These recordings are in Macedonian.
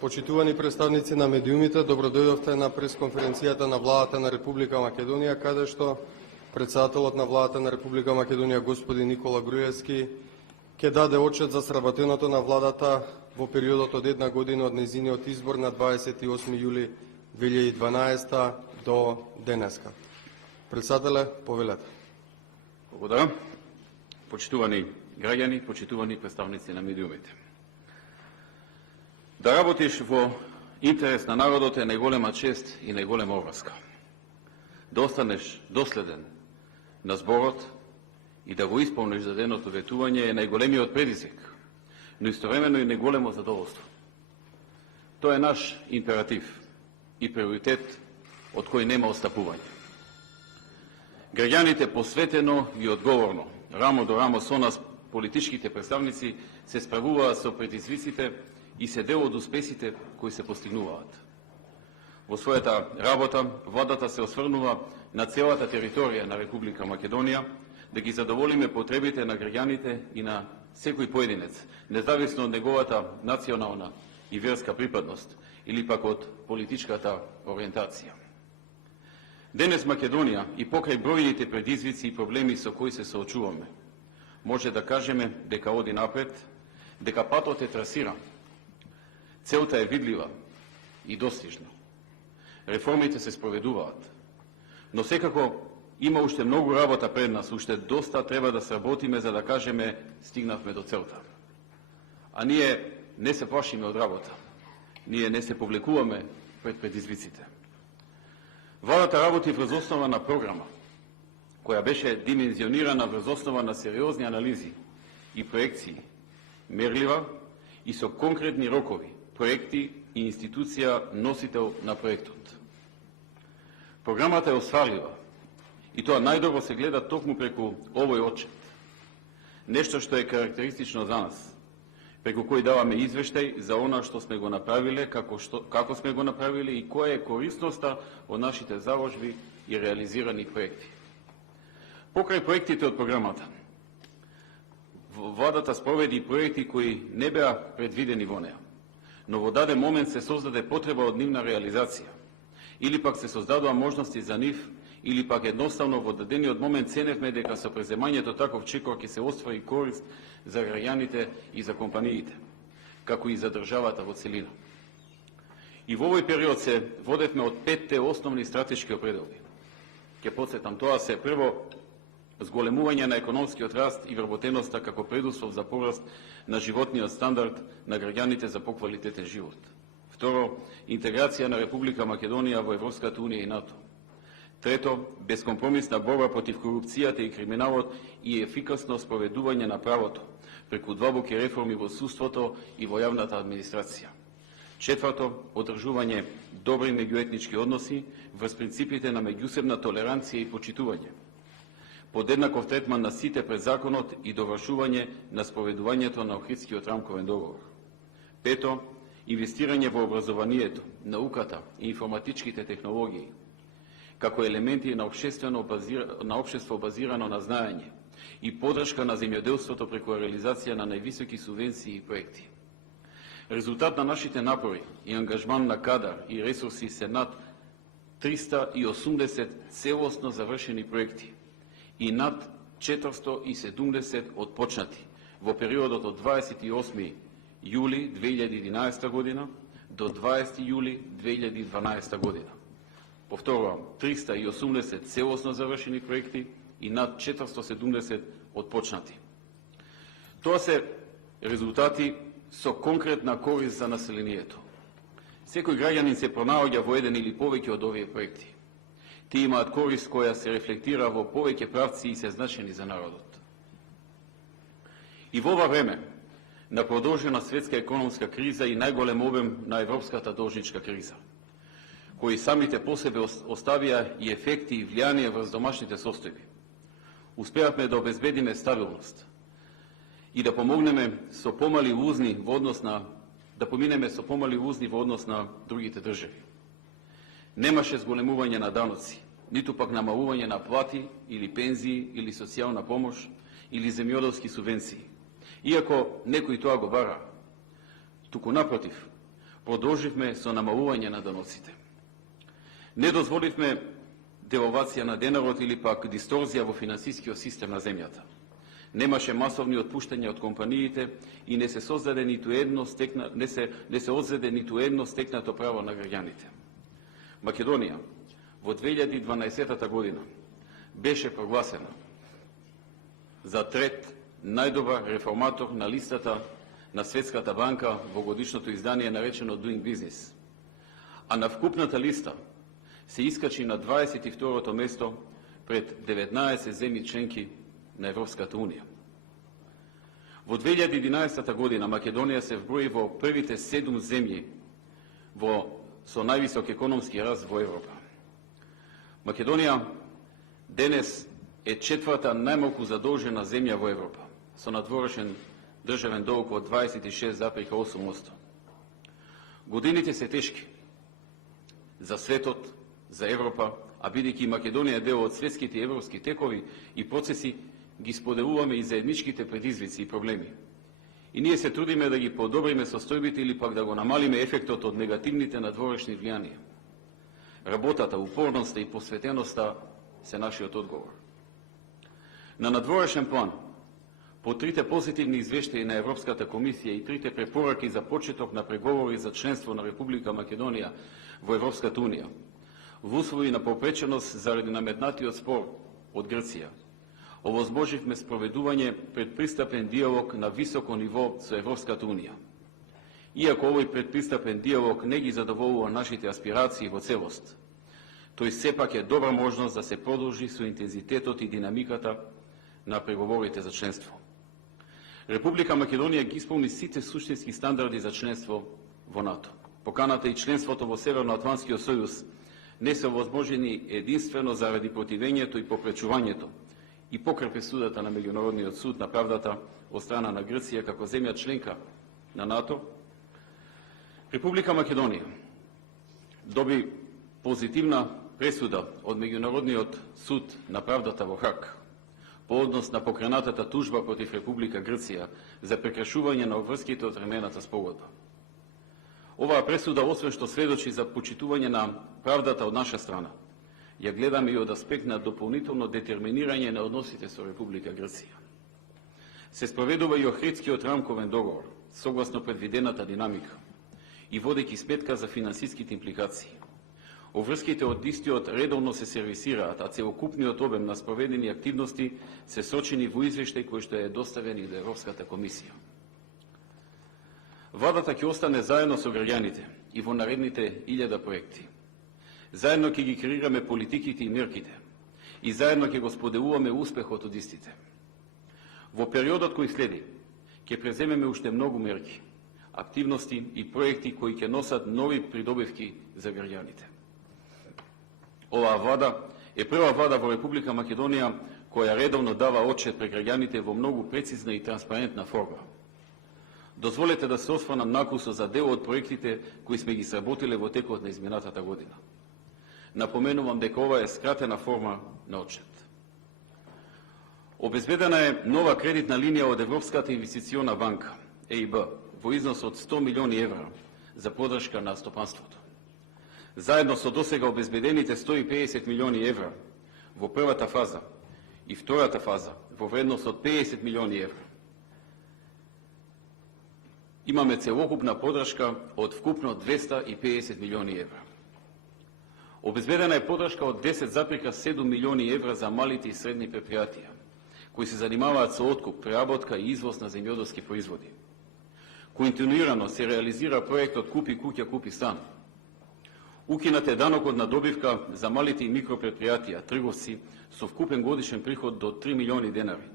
Почитувани представници на медиумите, добродојдовте на пресконференцијата на Владата на Република Македонија, каде што председателот на Владата на Република Македонија, господин Никола Груевски, ќе даде отчет за сработеното на Владата во периодот од една година од нејзиниот избор на 28 јули 2012 до денеска. Председателе, повелете. Благодарам. Почитувани граѓани, почитувани представници на медиумите. Да работиш во интерес на народот е најголема чест и најголема обврска. Да останеш доследен на зборот и да го исполниш зададеното ветување е најголемиот предизвик, но истовремено и најголемо задоволство. Тоа е наш императив и приоритет од кој нема отстапување. Граѓаните посветено и одговорно, рамо до рамо со нас, политичките представници, се справуваат со предизвиците и се дел од успесите кои се постигнуваат. Во својата работа, Владата се осврнува на целата територија на Република Македонија, да ги задоволиме потребите на граѓаните и на секој поединец, независно од неговата национална и верска припадност или пак од политичката ориентација. Денес Македонија и покрај бројните предизвици и проблеми со кои се соочуваме, може да кажеме дека оди напред, дека патот е трасиран, целта е видлива и достижна. Реформите се спроведуваат, но секако има уште многу работа пред нас, уште доста треба да сработиме за да кажеме стигнавме до целта. А ние не се плашиме од работа, ние не се повлекуваме пред предизвиците. Владата работи врз основа на програма, која беше димензионирана врз основа на сериозни анализи и проекции, мерлива и со конкретни рокови, проекти и институција носител на проектот. Програмата е осварлива и тоа најдобро се гледа токму преку овој отчет. Нешто што е карактеристично за нас, преку кој даваме извештај за она што сме го направиле, како сме го направиле и која е корисноста од нашите заложби и реализирани проекти. Покрај проектите од програмата, Владата спроведи проекти кои не беа предвидени во неа, но во даден момент се создаде потреба од нивна реализација, или пак се создадоа можности за нив, или пак едноставно во дадениот момент ценевме дека со преземањето таков чекор ќе се оствари корист за граѓаните и за компаниите, како и за државата во целина. И во овој период се водевме од 5 основни стратешки определби. Ќе потсетам, тоа се прво зголемување на економскиот раст и вработеноста како предуслов за пораст на животниот стандард на граѓаните за поквалитетен живот. Второ, интеграција на Република Македонија во Европската унија и НАТО. Трето, безкомпромисна борба против корупцијата и криминалот и ефикасно спроведување на правото, преку длабоки реформи во судството и во јавната администрација. Четврто, одржување добри меѓуетнички односи врз принципите на меѓусебна толеранција и почитување. Подеднаков третман на сите пред законот и довршување на спроведувањето на Охридскиот рамковен договор. Пето, инвестирање во образованието, науката и информатичките технологии, како елементи на општество базирано на знаење и подршка на земјоделството преку реализација на највисоки субвенции и проекти. Резултат на нашите напори и ангажман на кадар и ресурси се над 380 целосно завршени проекти и над 470 отпочнати во периодот од 28 јули 2011 година до 20 јули 2012 година. Повторувам, 380 целосно завршени проекти и над 470 отпочнати. Тоа се резултати со конкретна корист за населението. Секој граѓанин се пронаоѓа во еден или повеќе од овие проекти. Тие имаат корист која се рефлектира во повеќе правци и се значени за народот. И во ова време на продолжена светска економска криза и најголем обем на европската должничка криза, кои самите по себе оставија и ефекти и влијание врз домашните состојби, успеавме да обезбедиме стабилност и да помогнеме со помали узни во однос на другите држави. Немаше зголемување на даноци, ниту пак намалување на плати или пензии или социјална помош или земјоделски субвенции, иако некои тоа го бара. Туку напротив, продолживме со намалување на доноците. Не дозволивме девалвација на денарот или пак дисторзија во финансискиот систем на земјата. Немаше масовни отпуштања од компаниите и не се создаде ниту едно стекнато право на граѓаните. Македонија во 2012 година беше прогласена за трет најдобар реформатор на листата на Светската банка во годишното издание наречено Doing Business, а на вкупната листа се искачи на 22-то место пред 19 земји членки на Европската Унија. Во 2011 година Македонија се вброи во првите 7 земји со највисок економски раст во Европа. Македонија денес е четврта најмалку задолжена земја во Европа, со надворешен државен долг од 26,8%. Годините се тешки за светот, за Европа, а бидејќи Македонија е дел од светските и европски текови и процеси, ги споделуваме и заедничките предизвици и проблеми. И ние се трудиме да ги подобриме состојбите или пак да го намалиме ефектот од негативните надворешни влијанија. Работата, упорноста и посветеноста се нашиот одговор. На надворешен план, по трите позитивни извештаи на Европската комисија и трите препораки за почеток на преговори за членство на Република Македонија во Европската Унија, во услови на попреченост заради наметнатиот спор од Грција, овозможивме спроведување предпристапен диалог на високо ниво со Европската Унија. Иако овој предпристапен диалог не ги задоволува нашите аспирации во целост, тој сепак е добра можност да се продолжи со интензитетот и динамиката на преговорите за членство. Република Македонија ги исполни сите суштински стандарди за членство во НАТО. Поканата и членството во Северноатлантскиот сојуз не се овозможени единствено заради противењето и попречувањето и покрај пресудата на Меѓународниот суд на правдата од страна на Грција како земја членка на НАТО. Република Македонија доби позитивна пресуда од Меѓународниот суд на правдата во Хаг по однос на покренатата тужба против Република Грција за прекршување на обврските од ремената спогодба. Оваа пресуда, освен што сведочи за почитување на правдата од наша страна, ја гледаме и од аспект на дополнително детерминирање на односите со Република Грција. Се спроведува и Охридскиот рамковен договор, согласно предвидената динамика и водејќи сметка за финансиските импликации. Обврските од истиот редовно се сервисираат, а целокупниот обем на спроведени активности се сочини во извештај кој што е доставен и до Европската комисија. Владата ќе остане заедно со граѓаните и во наредните 1000 проекти. Заедно ќе ги креираме политиките и мерките и заедно ќе го споделуваме успехот од истите. Во периодот кој следи ќе преземеме уште многу мерки, активности и проекти кои ќе носат нови придобивки за граѓаните. Оваа влада е прва влада во Република Македонија која редовно дава отчет пред граѓаните во многу прецизна и транспарентна форма. Дозволете да се осврнам накусо за дел од проектите кои сме ги сработиле во текот на изминатата година. Напоменувам дека ова е скратена форма на отчет. Обезбедена е нова кредитна линија од Европската инвестициона банка, ЕИБ, во износ од 100 милиони евра за поддршка на стопанството. Заедно со досега обезбедените 150 милиони евра во првата фаза и втората фаза во вредност од 50 милиони евра, имаме целокупна поддршка од вкупно 250 милиони евра. Обезбедена е поддршка од 10,7 милиони евра за малите и средни предпријатија, кои се занимаваат со откуп, преработка и извоз на земјоделски производи. Континуирано се реализира проектот Купи куќа, купи стан. Укинат е данокот на добивка за малите и микропредпријатија, трговци со вкупен годишен приход до 3 милиони денари,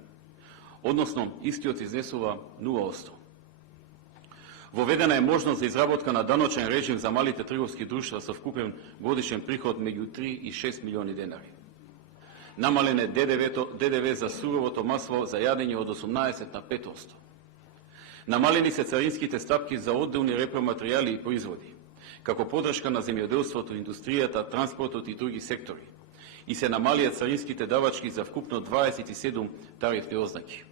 односно истиот изнесува 0%. Воведена е можност за изработка на даночен режим за малите трговски друштва со вкупен годишен приход меѓу 3 и 6 милиони денари. Намален е ДДВ за суровото масло за јадење од 18 на 5%. Намалени се царинските стапки за одделни репроматеријали и производи, како поддршка на земјоделството, индустријата, транспортот и други сектори, и се намалија царинските давачки за вкупно 27 тарифни ознаки.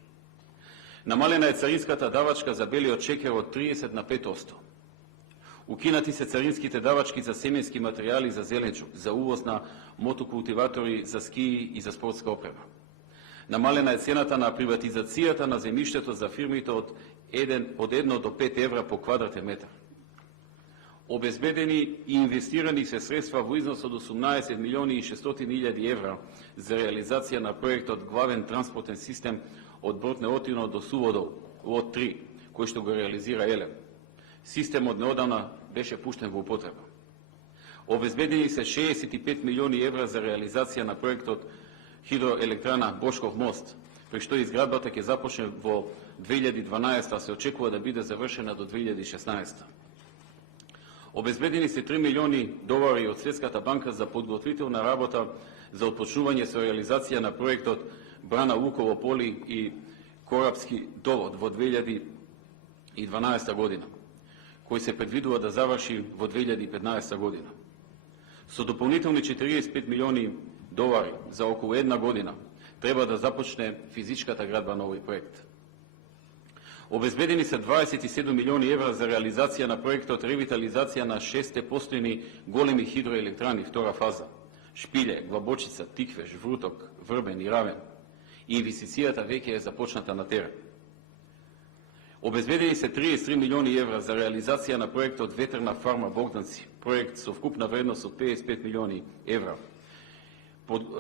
Намалена е царинската давачка за белиот шеќер од 30 на 5%. Укинати се царинските давачки за семенски материјали за зеленчук, за увоз на мотокултиватори, за скии и за спортска опрема. Намалена е цената на приватизацијата на земјиштето за фирмите од 1 до 5 евра по квадратен метар. Обезбедени и инвестирани се средства во износ од 18 милиони и 600 илјади евра за реализација на проектот главен транспортен систем од Брод Неотино до Суводол, лот 3, кој што го реализира Елем. Системот неодамна беше пуштен во употреба. Обезбедени се 65 милиони евра за реализација на проектот хидроелектрана Бошков мост, при што изградбата ќе започне во 2012, а се очекува да биде завршена до 2016. Обезбедени се 3 милиони долари од Светската банка за подготвителна работа за отпочнување со реализација на проектот Брана Луково Поли и Корабски довод во 2012 година, кој се предвидува да заврши во 2015 година. Со дополнителни 45 милиони долари за околу една година треба да започне физичката градба на овој проект. Обезбедени се 27 милиони евра за реализација на проектот ревитализација на 6 постојни големи хидроелектрани втора фаза Шпиле, Глабочица, Тиквеш, Вруток, Врбен и Равен. И инвестицијата веќе е започната на терен. Обезбедени се 33 милиони евра за реализација на проектот Ветерна фарма Богданци, проект со вкупна вредност од 55 милиони евра.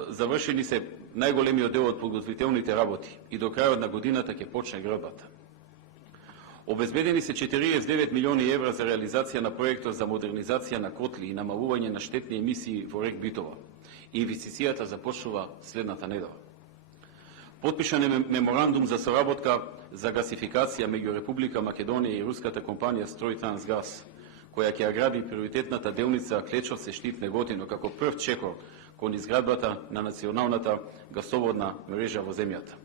Завршени се најголемиот дел од подготвителните работи и до крајот на годината ќе почне градбата. Обезбедени се 49 милиони евра за реализација на проектот за модернизација на котли и намалување на штетни емисии во рек Битова. Инвестицијата започнува следната недела. Подпишан е меморандум за соработка за гасификација меѓу Република Македонија и руската компанија Стройтрансгаз, која ќе гради приоритетната делница Клечовце-Штип-Неготино како прв чекор кон изградбата на националната гасоводна мрежа во земјата.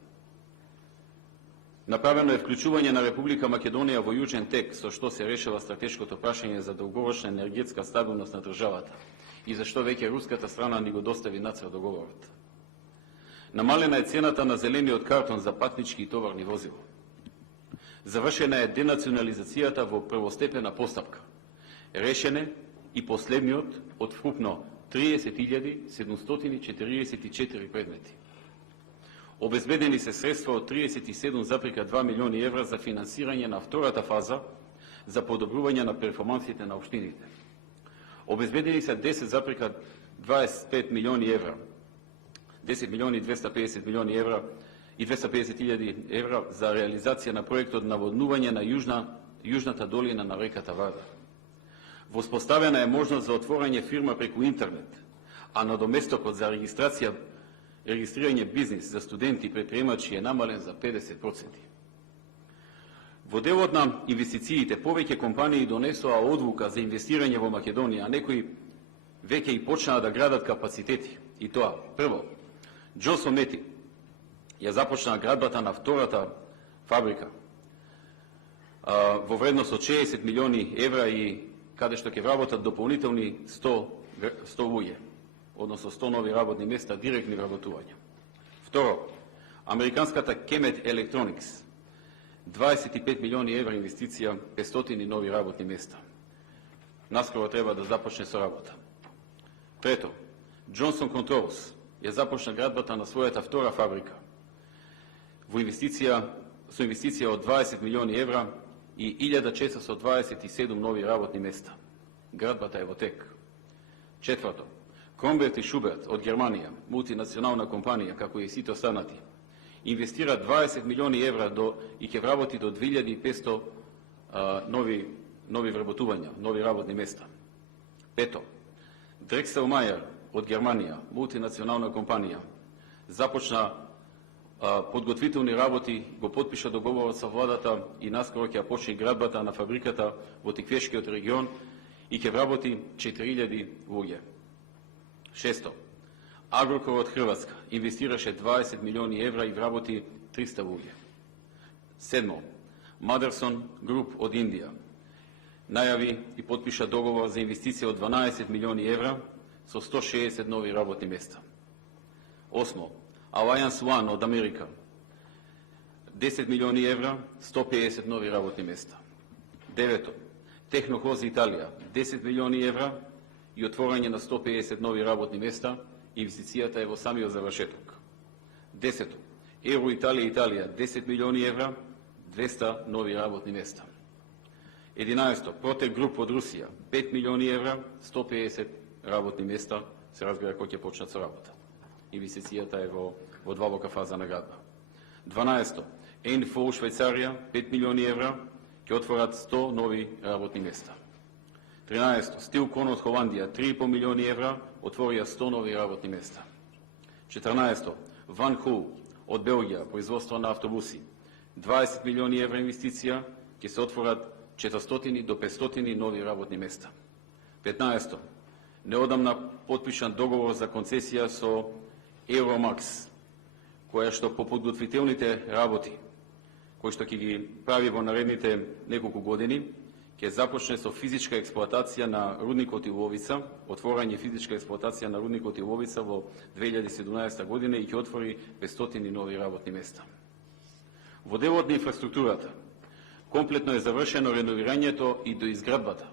Направено е вклучување на Република Македонија во Јужен тек, со што се решава стратешкото прашање за долгорочна енергетска стабилност на државата и за што веќе руската страна ни го достави нацрт договорот. Намалена е цената на зелениот картон за патнички и товарни возила. Завршена е денационализацијата во првостепена постапка. Решен е и последниот од вкупно 30.744 предмети. Обезбедени се средства од 37,2 милиони евра за финансирање на втората фаза за подобрување на перформансите на општините. Обезбедени се 10,25 милиони евра, 10 милиони 250 милиони евра и 250 илјади евра за реализација на проектот наводнување на јужната долина на реката Вардар. Воспоставена е можност за отворање фирма преку интернет, а надоместокот за регистрирање бизнис за студенти и предприемачи е намален за 50%. Во делот на инвестициите повеќе компании донесоа одлука за инвестирање во Македонија, а некои веќе и почнаа да градат капацитети. И тоа, прво, Джонсон Мети ја започна градбата на втората фабрика во вредност од 60 милиони евра и каде што ќе вработат дополнителни 100 луѓе, односно 100 нови работни места, директни вработувања. Второ, американската Kemet Electronics, 25 милиони евра инвестиција, 500 нови работни места. Наскоро треба да започне со работа. Трето, Johnson Controls ја започна градбата на својата втора фабрика со инвестиција од 20 милиони евра и 1427 нови работни места. Градбата е во тек. Четврто, Кромберт и Шуберт од Германија, мултинационална компанија, како и сите останати, инвестира 20 милиони евра и ќе вработи до 2500 нови вработувања, нови работни места. Пето, Дрексел Мајер од Германија, мултинационална компанија, започна подготвителни работи, го подпиша договорот со владата и наскоро ќе почне градбата на фабриката во Тиквешкиот регион и ќе вработи 4000 луѓе. Шесто, Агрокор од Хрватска инвестираше 20 милиони евра и вработи 300 луѓе. Седмо, Мадерсон Груп од Индија најави и подпиша договор за инвестиција од 12 милиони евра со 160 нови работни места. Осмо, Alliance One од Америка, 10 милиони евра, 150 нови работни места. Девето, Технохоз Италија 10 милиони евра и отворање на 150 нови работни места, инвестицијата е во самиот завршеток. 10. Евро Италија 10 милиони евра, 200 нови работни места. 11. Протек Груп од Русија 5 милиони евра, 150 работни места, се разбира кој ќе почнат со работа. Инвестицијата е во двабока фаза на градба. 12. ЕНФО Швајцарија 5 милиони евра, ќе отворат 100 нови работни места. 13. Стилкон од Холандија 3,5 милиони евра, отворија 100 нови работни места. 14. Ван Хул од Белгија, производство на автобуси, 20 милиони евра инвестиција, ќе се отворат 400 до 500 нови работни места. 15. Неодамна потпишан договор за концесија со Евромакс, која што по подготвителните работи, кој што ќе ги прави во наредните неколку години, ќе започне со физичка експлоатација на рудникот Иловица, отворање физичка експлоатација на рудникот Иловица во 2017 година и ќе отвори 500 нови работни места. Во делот на инфраструктурата, комплетно е завршено реновирањето и доизградбата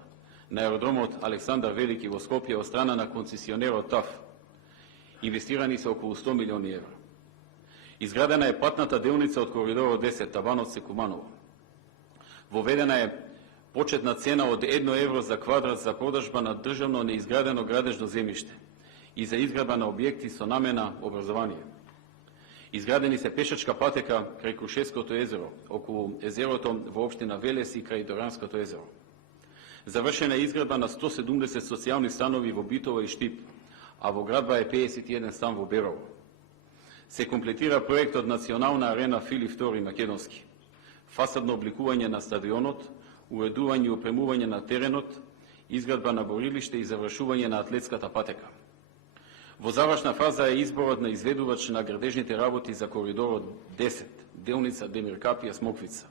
на аеродромот Александар Велики во Скопје од страна на концесионерот ТАФ. Инвестирани се околу 100 милиони евра. Изградена е патната делница од коридорот 10 Табановци-Куманово. Воведена е почетна цена од 1 евро за квадрат за продажба на државно неизградено градежно земјиште и за изградба на објекти со намена образование. Изградени се пешачка патека крај Крушевското езеро, околу езерото во општина Велес и крај Доранското езеро. Завршена е изградба на 170 социјални станови во Битово и Штип, а во градба е 51 стан во Берово. Се комплетира проектот Национална арена Филип II Македонски, фасадно обликување на стадионот, уредување и опремување на теренот, изградба на борилиште и завршување на атлетската патека. Во завршна фаза е изборот на изведувач на градежните работи за коридорот 10, делница Демир-Капија Смоквица.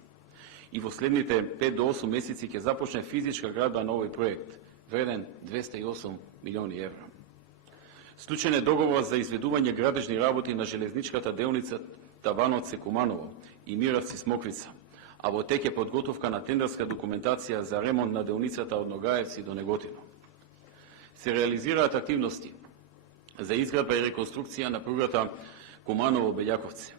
И во следните 5 до 8 месеци ќе започне физичка градба на овој проект, вреден 208 милиони евра. Склучен е договор за изведување градежни работи на железничката делница Табановци-Куманово и Мировци-Смоквица, а во тек е подготовка на тендерска документација за ремонт на делницата од Ногаевци до Неготино. Се реализираат активности за изградба и реконструкција на пругата Куманово-Белјаковци.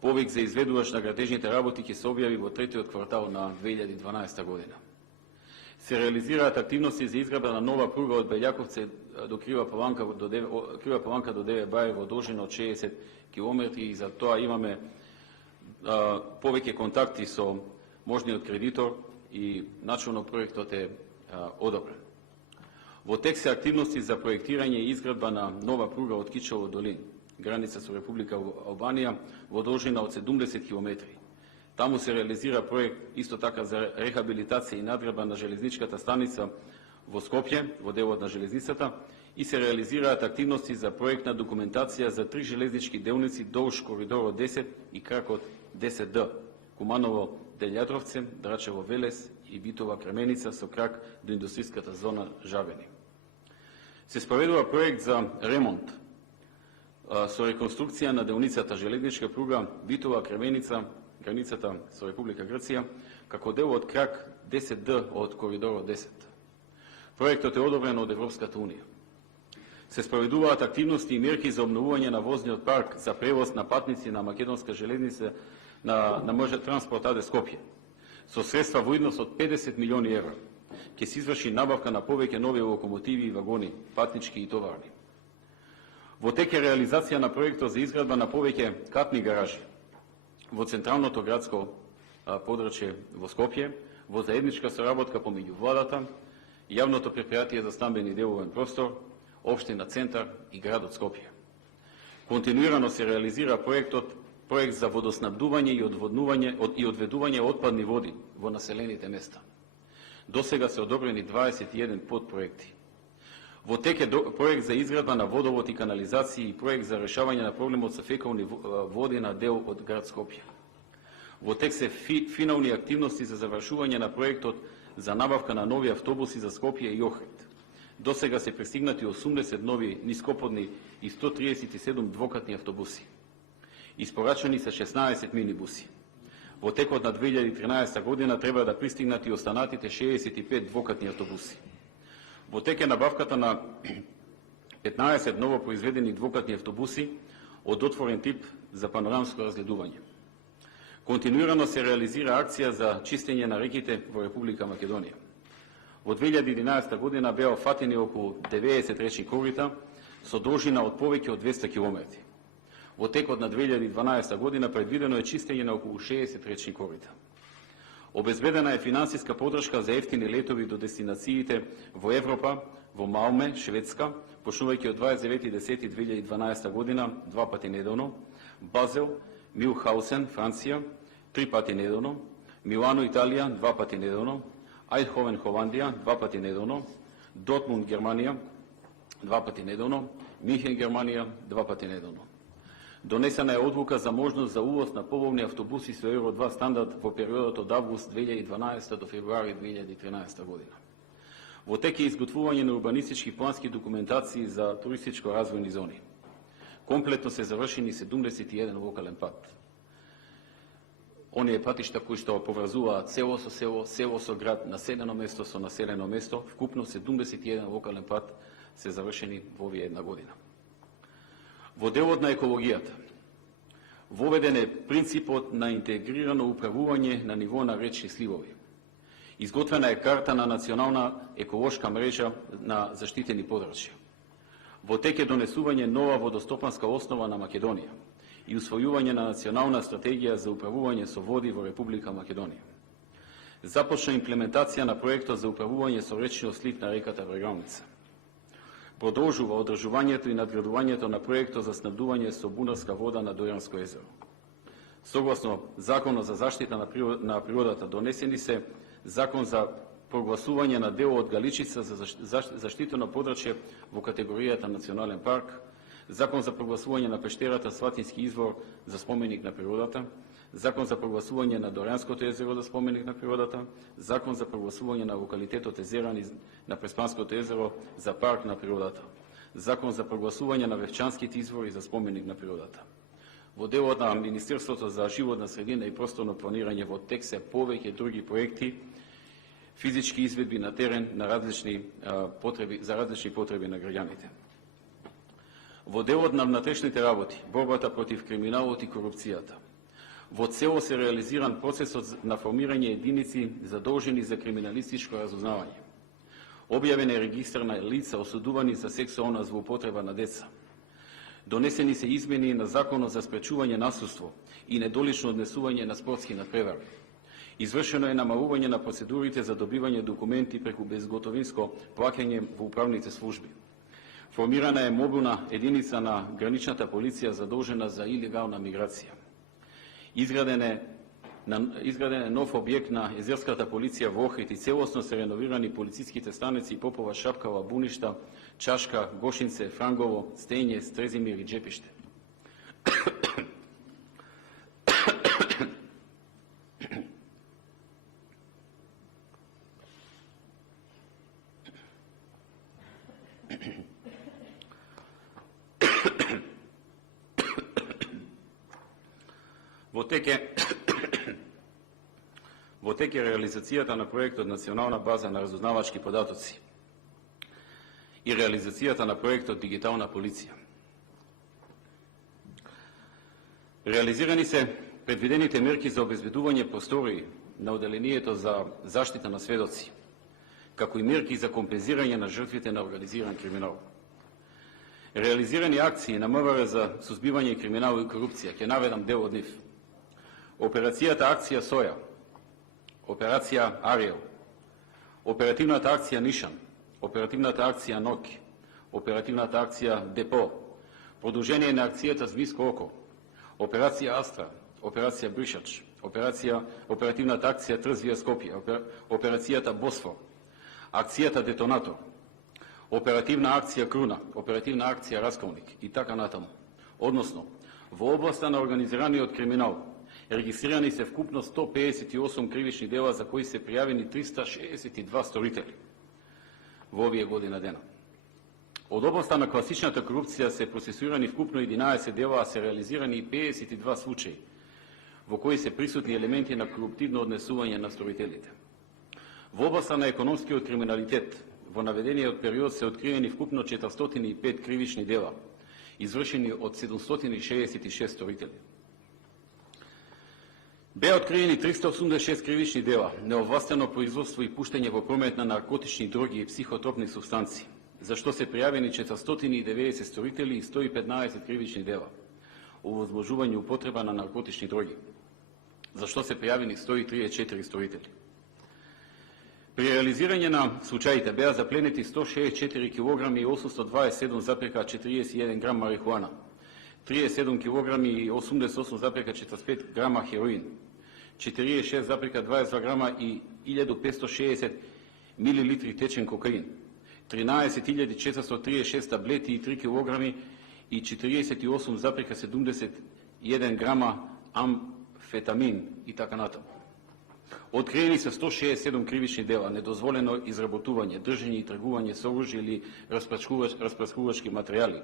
Повик за изведувач на градежните работи ќе се објави во третиот квартал на 2012 година. Се реализираат активности за изградба на нова пруга од Белјаковци до Крива Паланка до Деве Баје во должина од 60 км и за тоа имаме повеќе контакти со можниот кредитор и начелно проектот е одобрен. Во тек се активности за проектирање и изградба на нова пруга од Кичево долин, граница со Република Албанија, во должина од 70 км. Таму се реализира проект исто така за рехабилитација и надградба на железничката станица во Скопје, во делот на железницата, и се реализираат активности за проектна документација за 3 железнички делници долж коридорот 10 и кракот 10Д, Куманово Делјадровце, Драчево Велес и Битова Кременица со крак до индустријската зона Жабени. Се спроведува проект за ремонт со реконструкција на делницата железничка пруга Битова Кременица, границата со Република Грција, како дел од крак 10Д од коридорот 10. Проектот е одобрен од Европската Унија. Се спроведуваат активности и мерки за обновување на возниот парк за превоз на патници на македонска железница на МЖ Транспорт АД Скопје. Со средства во износ од 50 милиони евра ќе се изврши набавка на повеќе нови локомотиви и вагони, патнички и товарни. Во тек е реализација на проектот за изградба на повеќе катни гаражи во централното градско подрачје во Скопје, во заедничка соработка помеѓу владата, јавното предпријатие за стамбен и деловен простор, општина Центар и градот Скопје. Континуирано се реализира проект за водоснабдување и одведување отпадни води во населените места. До сега се одобрени 21 подпроекти. Во тек е проект за изградба на водовод и канализација и проект за решавање на проблемот со фекални води на дел од град Скопје. Во тек се финални активности за завршување на проектот за набавка на нови автобуси за Скопје и Охрид. До сега се пристигнати 80 нови нископодни и 137 двокатни автобуси. Испорачани се 16 минибуси. Во текот на 2013 година треба да пристигнат и останатите 65 двокатни автобуси. Во тек е набавката на 15 ново произведени двокатни автобуси од отворен тип за панорамско разгледување. Континуирано се реализира акција за чистење на реките во Република Македонија. Во 2011 година беа фатени околу 90 речни корита со должина од повеќе од 200 км. Во текот на 2012 година предвидено е чистење на околу 60 речни корита. Обезбедена е финансиска подршка за ефтини летови до дестинациите во Европа, во Малме, Шведска, почнувајќи од 29.10.2012 година, 2 пати неделно, Базел, Милхаусен, Франција, 3 пати неделно, Милано, Италија, 2 пати неделно, Ајдховен, Холандија, 2 пати неделно, Дортмунд, Германија, 2 пати неделно, Михен, Германија, 2 пати неделно. Донесена е одлука за можност за увоз на поволни автобуси со Евро 2 стандард во периодот од август 2012 до февруари 2013 година. Во тек е изготвување на урбанистички плански документации за туристичко развојни зони. Комплетно се завршени 71 локален пат. Оние патишта кои што поврзуваат село со село, село со град, населено место со населено место, вкупно 71 локален пат се завршени во овие една година. Во делот на екологијата, воведен е принципот на интегрирано управување на ниво на речни сливови. Изготвена е карта на национална еколошка мрежа на заштитени подрачја. Во тек е донесување нова водостопанска основа на Македонија и усвојување на национална стратегија за управување со води во Република Македонија. Започна имплементација на проектот за управување со речниот слив на реката Врагалница. Продолжува одржувањето и надградувањето на проектот за снабдување со бунарска вода на Дојанско езеро. Согласно Законот за заштита на природата донесени се Закон за прогласување на дел од Галичица за заштитено подрачје во категоријата национален парк, Закон за прогласување на пештерата Сватински извор за споменик на природата, Закон за прогласување на Дојанското езеро за споменик на природата, Закон за прогласување на локалитетот Езерани на Преспанското езеро за парк на природата, Закон за прогласување на Вевчанските извори за споменик на природата. Во делот на Министерството за животна средина и просторно планирање во тек се повеќе други проекти, физички изведби на терен на различни потреби, за различни потреби на граѓаните. Во делот на внатрешните работи, борбата против криминалот и корупцијата, во цело се реализиран процесот на формирање единици задолжени за криминалистичко разузнавање. Објавен е регистар на лица осудувани за сексуална злоупотреба на деца. Донесени се измени на Законот за спречување насилство и недолично однесување на спортски надпревари. Извршено е намалување на процедурите за добивање документи преку безготовинско плаќање во управните служби. Формирана е мобилна единица на граничната полиција задолжена за илегална миграција. Изграден е нов објект на езерската полиција во Охрид и целосно се реновирани полициските станици Попова, Шапкава, Буништа, Чашка, Гошинце, Франгово, Стење, Стрезимир и Джепиште. Во тек е реализацијата на проектот Национална база на разузнавачки податоци и реализацијата на проектот Дигитална полиција. Реализирани се предвидените мерки за обезбедување простори на оделението за заштита на сведоци, како и мерки за компензирање на жртвите на организиран криминал. Реализирани акции на МВР за сузбивање криминал и корупција, ќе наведам дел од нив. Операцијата Акција Соја, Операција Ариел, Оперативната акција Нишан, Оперативната акција Ноки, Оперативната акција Депо, продолжение на акцијата Змиско око, Операција Астра, Операција Бришач, Оперативната акција Трзвија Скопје, Операцијата Босфор, Акцијата Детонатор, Оперативна акција Круна, Оперативна акција Расколник и така натаму. Односно, во областа на организираниот криминал регистрирани се вкупно 158 кривични дела за кои се пријавени 362 сторители во овие година дена. Од областа на класичната корупција се процесуирани вкупно 11 дела, а се реализирани и 52 случаи, во кои се присутни елементи на коруптивно однесување на стоителите. Во областа на економскиот криминалитет, во наведениот период се откриени вкупно 405 кривични дела, извршени од 766 сторители. Беа откриени 386 кривични дела, неовластено производство и пуштање во промет на наркотични дроги и психотропни субстанции, за што се пријавени 490 сторители и 115 кривични дела, овозможување употреба на наркотични дроги, за што се пријавени 134 сторители. При реализирање на случаите беа запленети 164 кг и 827,41 грам марихуана, 37 кг и 88,45 грама хероин, 46,22 грама и 1560 милилитри течен кокаин, 13.436 таблети и 3 кг и 48,71 грама амфетамин и така натаму. Откриени се 167 кривични дела, недозволено изработување, држење и тргување со оружје или распрашувачки материјали,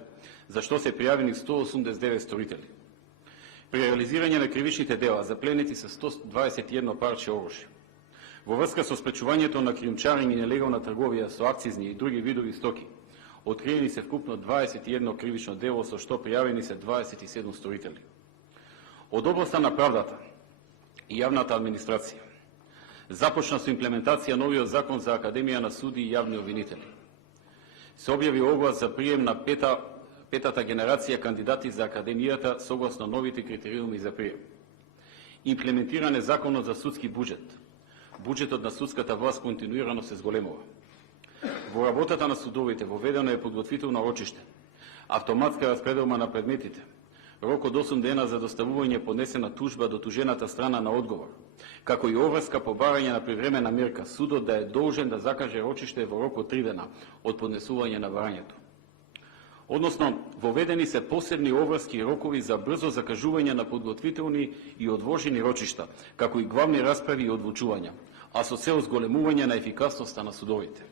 за што се пријавени 189 сторители. При реализирање на кривичните дела запленети се 121 парче оружје. Во врска со спречувањето на кримчарење и нелегална трговија со акцизни и други видови стоки, откриени се вкупно 21 кривично дело, со што пријавени се 27 сторители. Од областа на правдата и јавната администрација започна со имплементација новиот закон за Академија на суди и јавни обвинители. Се објави оглас за прием на петата генерација кандидати за Академијата согласно новите критериуми за прием. Имплементиран е законот за судски буџет. Буџетот на судската власт континуирано се зголемува. Во работата на судовите воведено е подготвително рочиште, автоматска распределба на предметите, рок од 8 дена за доставување поднесена тужба до тужената страна на одговор, како и обврска по барање на привремена мерка, судот да е должен да закаже рочиште во рок од 3 дена од поднесување на барањето. Односно, воведени се посебни обврски и рокови за брзо закажување на подготвителни и одложени рочишта, како и главни расправи и одлучувања, а со цел зголемување на ефикасноста на судовите.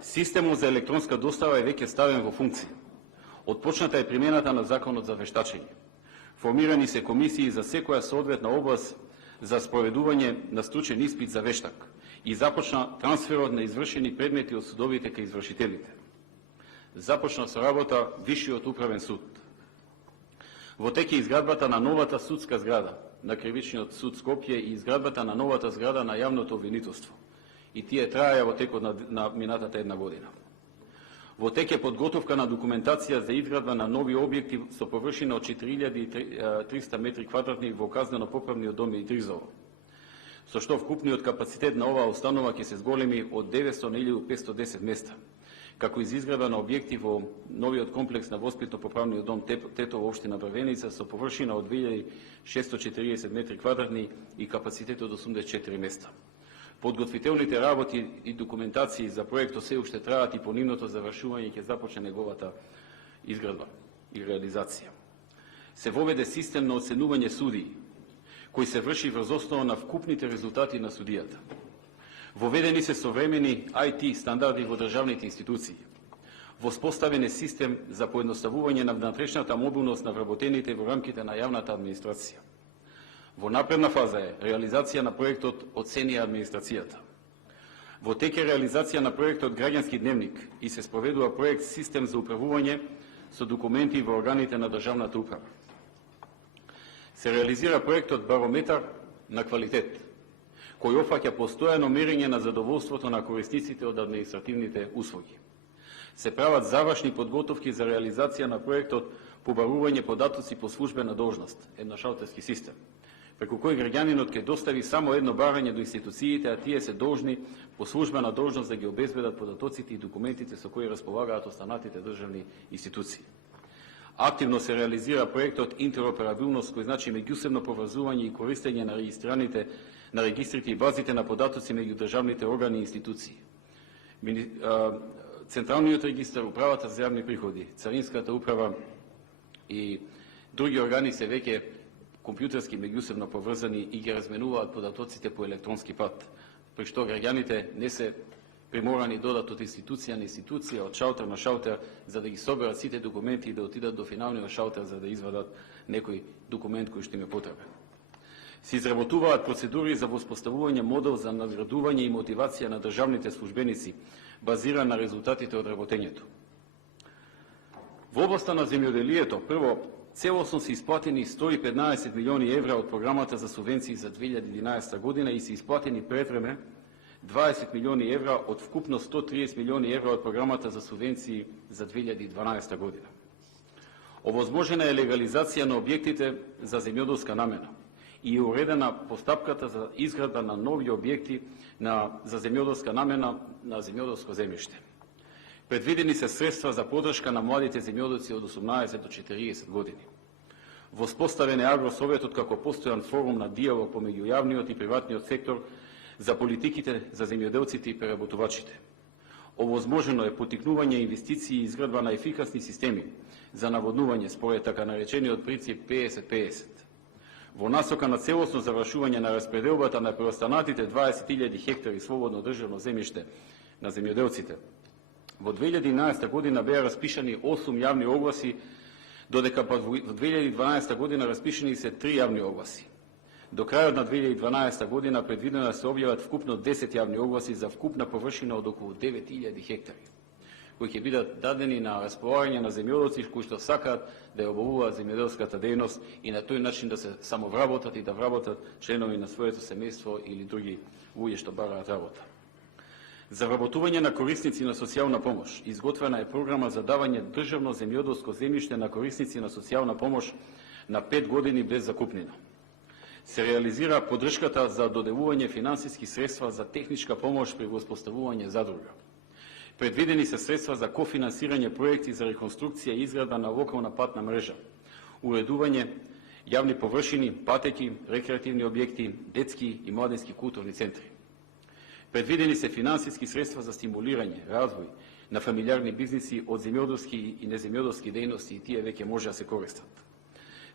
Системот за електронска достава е веќе ставен во функција. Отпочната е примената на законот за вештачење. Формирани се комисии за секоја соодветна област за спроведување на стручен испит за вештак и започна трансферот на извршени предмети од судовите кај извршителите. Започна со работа Вишиот управен суд. Во тек е изградбата на новата судска зграда на Кривичниот суд Скопје и изградбата на новата зграда на јавното обвинителство. И тие траја во текот на минатата една година. Во тек е подготовка на документација за изградба на нови објекти со површина од 4300 метри квадратни во казнено-поправниот дом и Дризово, со што вкупниот капацитет на оваа установа ќе се зголеми од 900 на 1510 места, како и за изградба на објекти во новиот комплекс на воспитно-поправниот дом Тетово, општина Брвеница, со површина од 2640 метри квадратни и капацитет од 84 места. Подготвителните работи и документации за проектот се уште траат и по нивното завршување ќе започне неговата изградба и реализација. Се воведе систем на оценување судии, кој се врши врз основа на вкупните резултати на судијата. Воведени се современи IT стандарди во државните институции. Воспоставен е систем за поедноставување на внатрешната мобилност на вработените во рамките на јавната администрација. Во напредна фаза е реализација на проектот Оцени администрацијата. Во тек е реализација на проектот Граѓански дневник и се спроведува проект Систем за управување со документи во органите на државната управа. Се реализира проектот Барометар на квалитет, кој офаќа постојано мерење на задоволството на корисниците од административните услуги. Се прават завршни подготовки за реализација на проектот Побарување податоци по службена должност, едношалтерски систем, преку кој граѓанинот ќе достави само едно барање до институциите, а тие се должни по службена должност да ги обезбедат податоците и документите со кои располагаат останатите државни институции. Активно се реализира проектот Интероперабилност, кој значи меѓусебно поврзување и користење на регистрите и базите на податоци меѓу државните органи и институции. Централниот регистар, управата за јавни приходи, царинската управа и други органи се веќе компјутерски меѓусебно поврзани и ги разменуваат податоците по електронски пат, при што граѓаните не се приморани додат од институција на институција, од шалтер на шалтер, за да ги соберат сите документи и да отидат до финалниот шалтер за да извадат некој документ кој што им е потребен. Се изработуваат процедури за воспоставување модел за наградување и мотивација на државните службеници, базиран на резултатите од работењето. Во областа на земјоделието, прво, целосно се исплатени 115 милиони евра од програмата за субвенции за 2011 година и се исплатени предвреме 20 милиони евра од вкупно 130 милиони евра од програмата за субвенции за 2012 година. Овозможена е легализација на објектите за земјоделска намена и е уредена постапката за изградба на нови објекти за земјоделска намена на земјоделско земјиште. Предвидени се средства за поддршка на младите земјоделци од 18 до 40 години. Воспоставен е Агросоветот како постојан форум на диалог помеѓу јавниот и приватниот сектор за политиките за земјоделците и преработувачите. Овозможено е поттикнување инвестиции и изградба на ефикасни системи за наводнување според така наречениот принцип 50-50. Во насока на целосно завршување на распределбата на преостанатите 20.000 хектари слободно државно земјиште на земјоделците, во 2011 година беа распишани 8 јавни огласи, додека во 2012 година распишани се 3 јавни огласи. До крајот на 2012 година предвидено да се објават вкупно 10 јавни огласи за вкупна површина од околу 9.000 хектари, кои ќе бидат дадени на располагање на земјоделци кои што сакаат да ја обавуваат земјоделската дејност и на тој начин да се самовработат и да вработат членови на своето семејство или други луѓе што бараат работа. За вработување на корисници на социјална помош изготвена е програма за давање државно земјоделско земјиште на корисници на социјална помош на 5 години без закупнина. Се реализира поддршката за доделување финансиски средства за техничка помош при воспоставување задруга. Предвидени се средства за кофинансирање проекти за реконструкција и изградба на локална патна мрежа, уредување јавни површини, патеки, рекреативни објекти, детски и младински културни центри. Предвидени се финансиски средства за стимулирање, развој на фамилиарни бизниси од земјоделски и неземјоделски дејности и тие веќе може да се користат.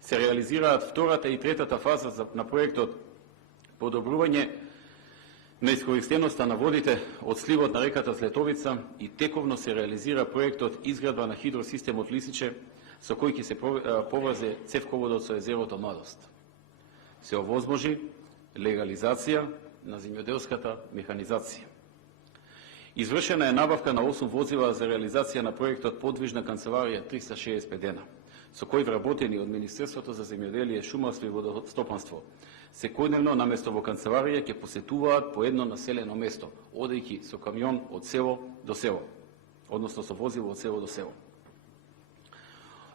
Се реализираат втората и третата фаза на проектот подобрување на искористеноста на водите од сливот на реката Слетовица и тековно се реализира проектот изградба на хидросистемот Лисиче, со кој ќе се поврзе цевководот со езерото Младост. Се овозможи легализација на земјоделската механизација. Извршена е набавка на 8 возила за реализација на проектот Подвижна канцеларија 365 дена, со кој вработени од Министерството за земјоделие, шумарство и водостопанство секојдневно наместо во канцеларија ќе посетуваат по едно населено место, одејќи со камион од село до село, односно со возило од село до село.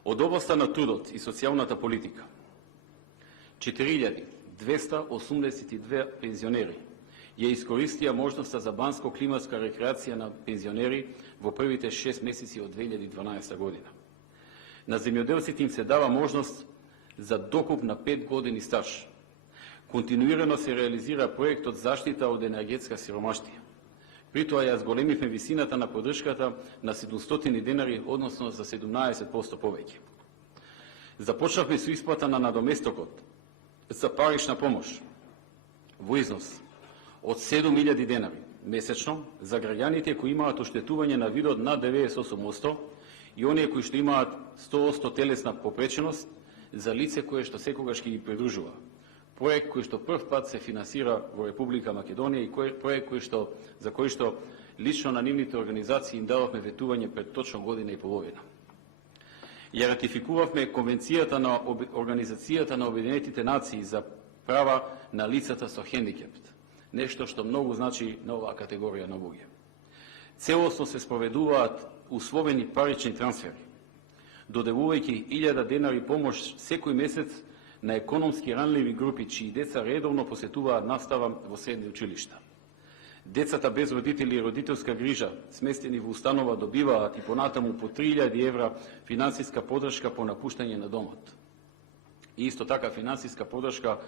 Од областа на трудот и социјалната политика, 4282 пензионери ја искористија можноста за банско-климатска рекреација на пензионери во првите 6 месеци од 2012 година. На земјоделците им се дава можност за докуп на 5 години стаж. Континуирано се реализира проектот заштита од енергетска сиромаштија. При тоа ја зголемивме висината на поддршката на 700 денари, односно за 17% повеќе. Започнавме со исплата на надоместокот за парична помош во износ од 7000 денари месечно за граѓаните кои имаат оштетување на видот над 98% и оние кои што имаат 100% телесна попреченост за лице кое што секогаш ќе ги придружува. Проект кој што прв пат се финансира во Република Македонија и проект за кој што лично на нивните организации им дававме ветување пред точно година и половина. Ја ратификувавме Конвенцијата на Организацијата на Обединетите нации за права на лицата со хендикеп, нешто што многу значи на оваа категорија на луѓе. Целосно се спроведуваат условени парични трансфери, доделувајќи 1000 денари помош секој месец на економски ранливи групи чии деца редовно посетуваат настава во средни училишта. Децата без родители и родителска грижа, сместени во установа, добиваат и понатаму по 3000 евра финансиска поддршка по напуштање на домот. И исто така финансиска поддршка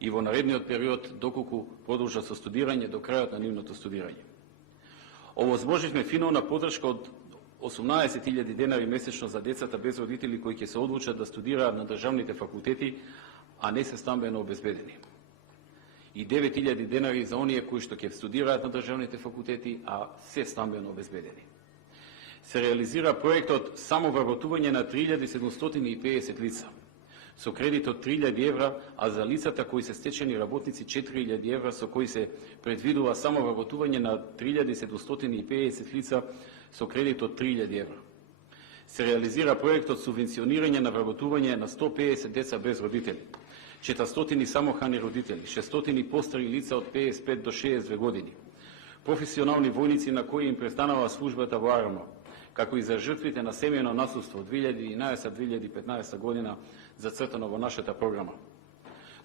и во наредниот период доколку продолжат со студирање до крајот на нивното студирање. Овозможивме финална поддршка од 18.000 денари месечно за децата без родители кои ќе се одлучат да студираат на државните факултети, а не се стамбено обезбедени. И 9.000 денари за оние кои што ќе студираат на државните факултети, а се стамбено обезбедени. Се реализира проектот самовработување на 3750 лица, со кредит од 3000 евра, а за лицата кои се стечени работници 4000 евра, со кои се предвидува само вработување на 3750 лица со кредит од 3000 евра. Се реализира проектот субвенционирање на вработување на 150 деца без родители, 400 самохрани родители, 600 постари лица од 55 до 62 години, професионални војници на кои им престанала службата во АРМА, како и за жртвите на семејно насуство 2011-2015 година зацртано во нашата програма.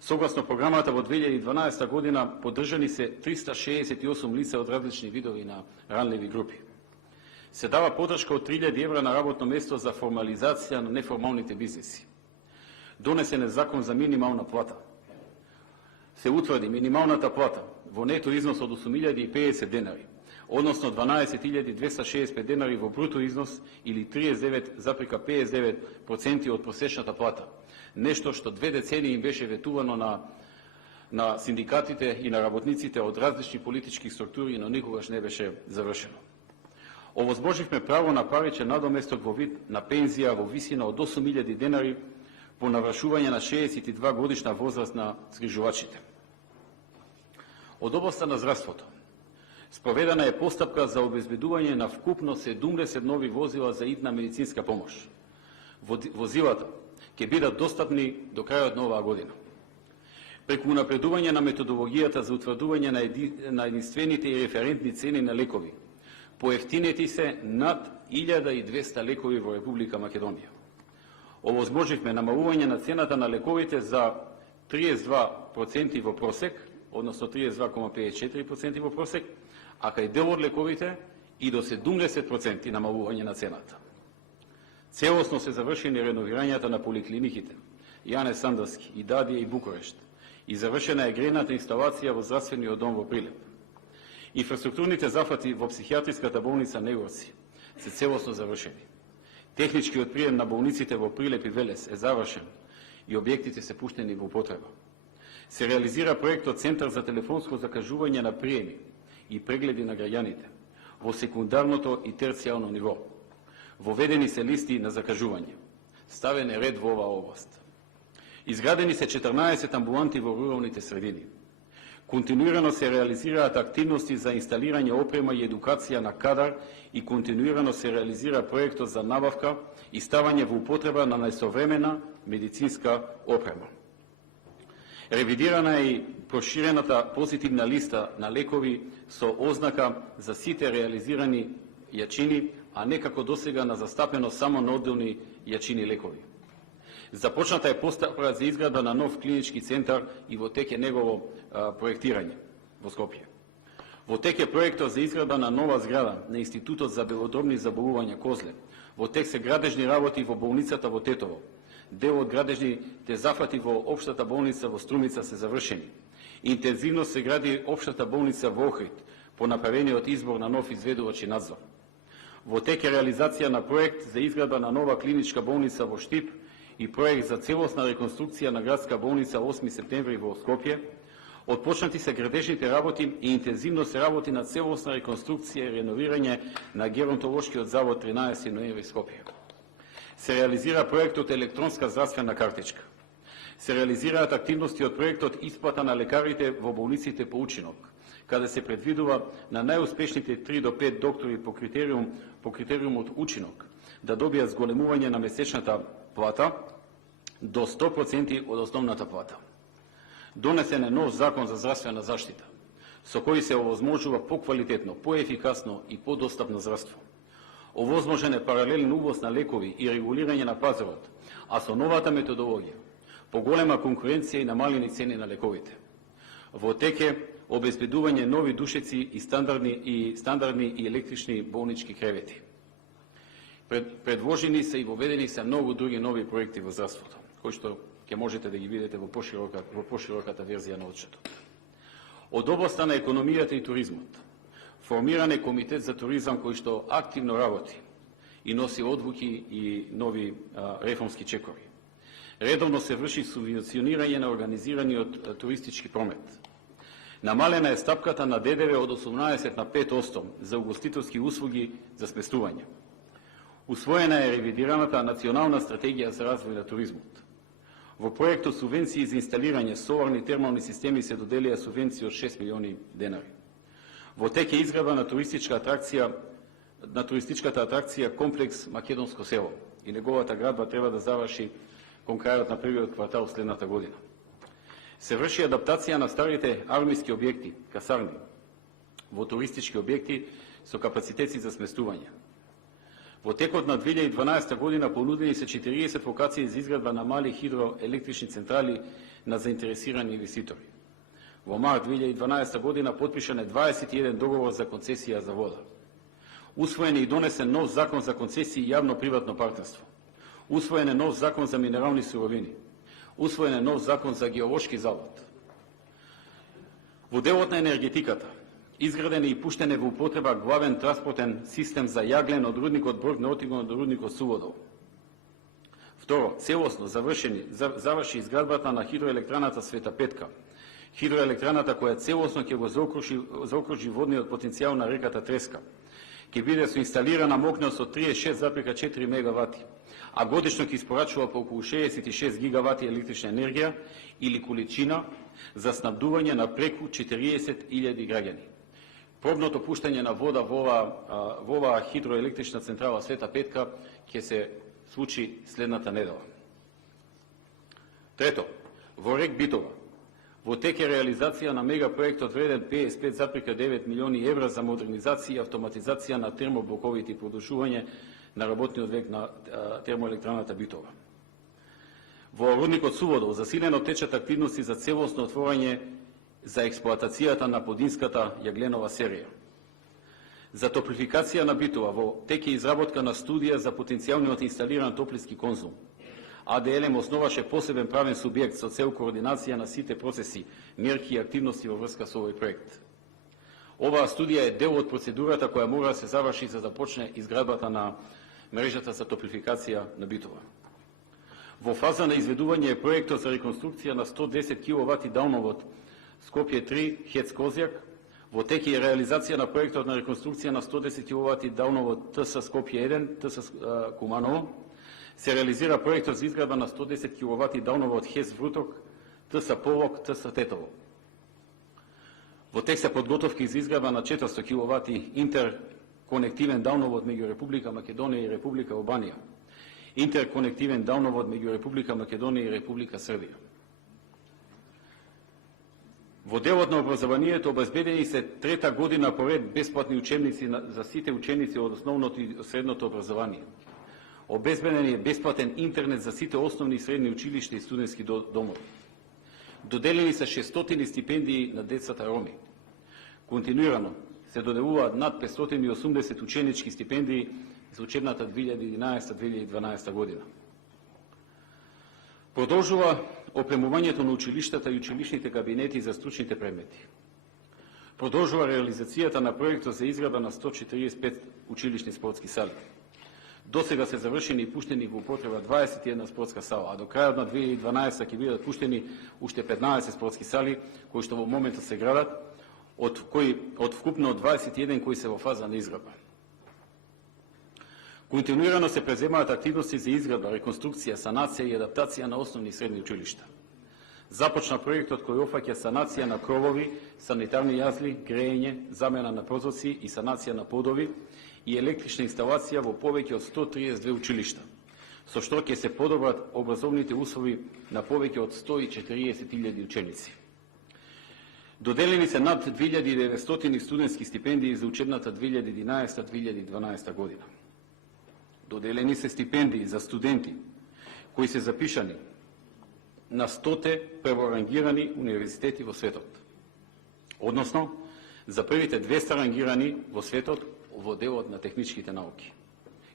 Согласно програмата во 2012 година поддржани се 368 лица од различни видови на ранливи групи. Се дава поддршка од 3000 евра на работно место за формализација на неформалните бизнеси. Донесен е закон за минимална плата. Се утврди минималната плата во нето износ од 8050 денари, односно 12265 денари во бруто износ или 39,59% од просечната плата. Нешто што 2 децении им беше ветувано на синдикатите и на работниците од различни политички структури, но никогаш не беше завршено. Овозможивме право на паричен надоместок во вид на пензија во висина од 8000 денари по навршување на 62 годишна возраст на згрижувачите. Од областа на здравството спроведена е постапка за обезбедување на вкупно 70 нови возила за итна медицинска помош. Возилата ќе бидат достапни до крајот на оваа година. Преку напредување на методологијата за утврдување на единствените и референтни цени на лекови, поевтинети се над 1200 лекови во Република Македонија. Овозможивме намалување на цената на лековите за 32% во просек, односно 32,54% во просек, а кај дел од лековите и до 70% намалување на цената. Целосно се завршени реновирањата на поликлиниките Јане Сандарски, Идадија и Букурешт и завршена е грејната инсталација во здравствениот дом во Прилеп. Инфраструктурните зафати во психијатриската болница Негорци се целосно завршени. Техничкиот прием на болниците во Прилеп и Велес е завршен и објектите се пуштени во употреба. Се реализира проектот Центар за телефонско закажување на приеми и прегледи на граѓаните во секундарното и терцијално ниво. Воведени се листи на закажување. Ставен е ред во оваа област. Изградени се 14 амбуланти во руралните средини. Континуирано се реализираат активности за инсталирање опрема и едукација на кадар и континуирано се реализира проектот за набавка и ставање во употреба на најсовремена медицинска опрема. Ревидирана е и проширената позитивна листа на лекови со ознака за сите реализирани јачини, а не како досега на застапено само на одделни јачини лекови. Започната е постапка за изградба на нов клинички центар и во тек е негово проектирање во Скопје. Во тек е проектот за изградба на нова зграда на Институтот за белодробни заболувања Козле. Во тек се градежни работи во болницата во Тетово. Дел од градежните зафати во општата болница во Струмица се завршени. Интензивно се гради општата болница во Охрид по направениот избор на нов изведувач и надзор. Во тек е реализација на проект за изградба на нова клиничка болница во Штип и проект за целосна реконструкција на градска болница 8 септември во Скопје. Отпочнати се градежните работи и интензивно се работи на целосна реконструкција и реновирање на геронтолошкиот завод 13 ноември Скопје. Се реализира проектот електронска здравствена картичка. Се реализираат активности од проектот исплата на лекарите во болниците по учинок, каде се предвидува на најуспешните 3 до 5 доктори по критериумот учинок да добијат зголемување на месечната плата до 100% од основната плата. Донесен е нов закон за здравствена заштита, со кој се овозможува поквалитетно, поефикасно и подостапно здравство. Овозможен е паралелен увоз на лекови и регулирање на пазарот, а со новата методологија, поголема конкуренција и намалени цени на лековите. Во тек е обезбедување нови душеци и стандардни и електрични болнички кревети. Предложени се и воведени се многу други нови проекти во здравството, кои што ќе можете да ги видите во пошироката верзија на отчетот. Од областа на економијата и туризмот, формиран е комитет за туризам кој што активно работи и носи одлуки и нови реформски чекови. Редовно се врши субвенционирање на организираниот туристички промет. Намалена е стапката на ДДВ од 18 на 5% за угостителски услуги за сместување. Усвоена е ревидираната национална стратегија за развој на туризмот. Во проектот субвенции за инсталирање соларни термални системи се доделија субвенции од 6 милиони денари. Во тек е изградба на туристичката атракција комплекс Македонско село и неговата градба треба да заврши кон крајот на првиот квартал следната година. Се врши адаптација на старите армиски објекти, касарни, во туристички објекти со капацитети за сместување. Во текот на 2012 година понудени се 40 локации за изградба на мали хидроелектрични централи на заинтересирани инвеститори. Во март 2012 година потпишан е 21 договор за концесија за вода. Усвоен е и донесен нов закон за концесии и јавно-приватно партнерство. Усвоен е нов закон за минерални суровини. Усвоен е нов закон за геолошки завод. Во делот на енергетиката изграден е и пуштен е во употреба главен транспортен систем за јаглен од рудникот Борг на Отигон до рудникот Суводол. Второ, целосно заврши изградбата на хидроелектраната Света Петка. Хидроелектраната која целосно ќе го заокружи водниот потенцијал на реката Треска. Ќе биде со инсталирана мокност од 36,4 мегавати, а годишно ќе испорачува по околу 66 гигавати електрична енергија или количина за снабдување на преку 40.000 граѓани. Пробното пуштање на вода во оваа хидроелектрична централа Света Петка ќе се случи следната недела. Трето, во рек Битова, во тек е реализација на мегапроектот вреден 55,9 милиони евра за модернизација и автоматизација на термоблоковите и продолжување на работниот век на термоелектраната Битова. Во рудникот Суводол засилено течат активности за целосно отворање за експлоатацијата на подинската јагленова серија. За топлификација на Битова во тек е изработка на студија за потенцијалниот инсталиран топлински конзум. АДЛМ основаше посебен правен субјект со цел координација на сите процеси, мерки и активности во врска со овој проект. Оваа студија е дел од процедурата која мора да се заврши за да почне изградбата на мрежата за топлификација на Битова. Во фаза на изведување е проектот за реконструкција на 110 киловати далновод Скопје 3 Хец Козјак. Во тек е реализација на проектот на реконструкција на 110 киловати далновод ТС Скопје 1, ТС Куманово. Се реализира проектот за изградба на 110 киловати далновод Хец Вруток, ТС Полок, ТС Тетово. Во тек се подготовки за изградба на 400 киловати интерконективен далновод меѓу Република Македонија и Република Албанија. Интерконективен далновод меѓу Република Македонија и Република Србија. Во делот на образованието обезбедени се трета година поред бесплатни учебници за сите ученици од основното и средното образование. Обезбеден е бесплатен интернет за сите основни и средни училишта и студентски домови. Доделени се 600 стипендии на децата роми. Континуирано се доделуваат над 580 ученички стипендии за учебната 2011-2012 година. Продолжува опремувањето на училиштата и училишните кабинети за стручните предмети. Продолжува реализацијата на проектот за изградба на 145 училишни спортски сали. До сега се завршени и пуштени во употреба 21 спортска сала, а до крајот на 2012 ќе бидат пуштени уште 15 спортски сали, кои што во моментот се градат, од вкупно 21 кои се во фаза на изградба. Континуирано се преземаат активности за изградба, реконструкција, санација и адаптација на основни и средни училишта. Започна проектот кој опфаќа санација на кровови, санитарни јазли, грејење, замена на прозорци и санација на подови и електрична инсталација во повеќе од 132 училишта, со што ќе се подобрат образовните услови на повеќе од 140.000 ученици. Доделени се над 2900 студентски стипендии за учебната 2011-2012 година. Доделени се стипендии за студенти кои се запишани на 100 прворангирани универзитети во светот. Односно, за првите 200 рангирани во светот во делот на техничките науки.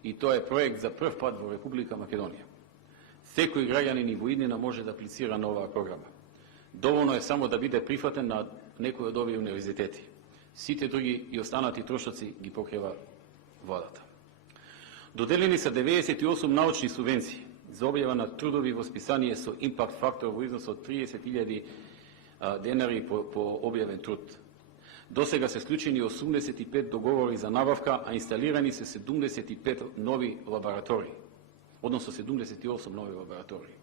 И тоа е проект за прв пат во Република Македонија. Секој граѓанин и во иднина може да аплицира на оваа програма. Доволно е само да биде прифатен на некој од овие универзитети. Сите други и останати трошоци ги покрива владата. Доделени се 98 научни субвенции за објава на трудови во списание со импакт фактор во износ од 30.000 денари по објавен труд. До сега се склучени 85 договори за набавка, а инсталирани се 75 нови лаборатории, односно 78 нови лаборатории.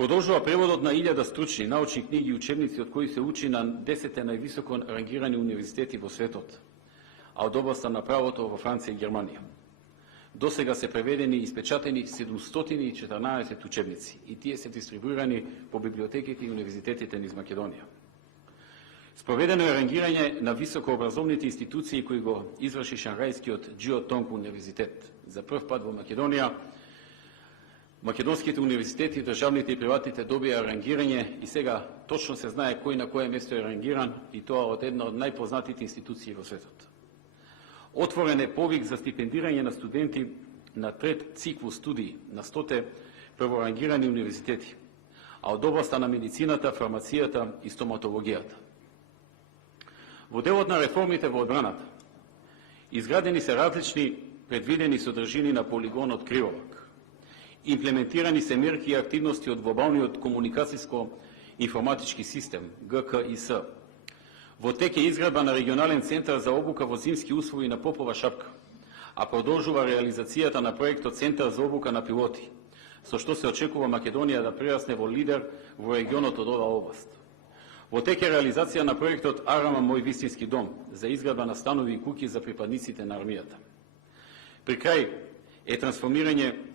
Продолжува преводот на 1000 стручни научни книги и учебници од кои се учи на 10 највисоко рангирани универзитети во светот, а од областта на правото во Франција и Германија. До сега се преведени и испечатени 714 учебници и тие се дистрибуирани по библиотеките и универзитетите низ Македонија. Спроведено е рангирање на високообразовните институции кои го изврши Шангајскиот Џио Тонг универзитет. За прв пат во Македонија македонските универзитети, државните и приватните добија рангирање и сега точно се знае кој на кое место е рангиран и тоа од една од најпознатите институции во светот. Отворен е повик за стипендирање на студенти на трет цикл студии на 100 прворангирани универзитети, а од областта на медицината, фармацијата и стоматологијата. Во делот на реформите во одбраната, изградени се различни предвидени содржини на полигонот Криволак. Имплементирани се мерки и активности од глобалниот комуникацијско-информатички систем, ГКИС. Во тек е изградба на регионален центар за обука во зимски услови на Попова шапка, а продолжува реализацијата на проектот Центар за обука на пилоти, со што се очекува Македонија да прерасне во лидер во регионот од оваа област. Во тек е реализација на проектот Арама мој вистински дом за изградба на станови и куќи за припадниците на армијата. При крај е трансформирањето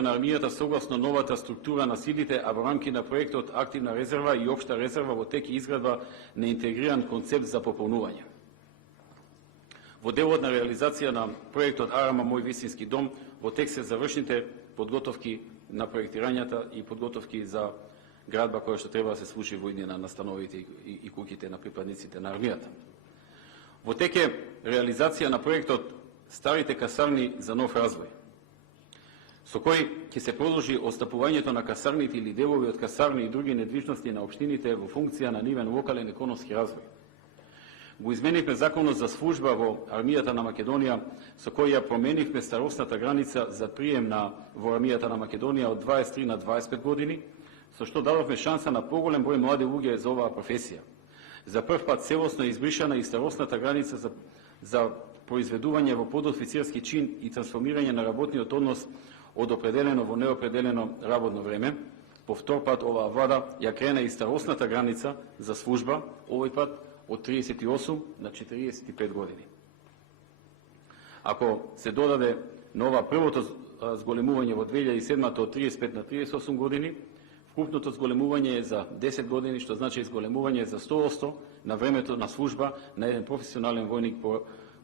на армијата согласно новата структура на силите, а во рамки на проектот Активна резерва и Општа резерва во тек изградба на интегриран концепт за пополнување. Во делот на реализација на проектот Арама мој вистински дом, во тек се завршните подготовки на проектирањата и подготовки за градба која што треба да се случи во иднина на становите и куќите на припадниците на армијата. Во тек е реализација на проектот Старите касарни за нов развој, со кој ќе се продолжи остапувањето на касарните или делови од касарни и други недвижности на општините во функција на нивен локален економски развој. Го изменивме законот за служба во армијата на Македонија, со кој ја променивме старосната граница за прием во армијата на Македонија од 23 на 25 години, со што дадовме шанса на поголем број млади луѓе за оваа професија. За прв пат целосно е избришана и старосната граница за произведување во подофицирски чин и трансформирање на работниот однос од определено во неопределено работно време. По втор пат оваа влада ја крена и старосната граница за служба, овој пат од 38 на 45 години. Ако се додаде на ова првото зголемување во 2007 од 35 на 38 години, вкупното зголемување е за 10 години, што значи зголемување за 100% на времето на служба на еден професионален војник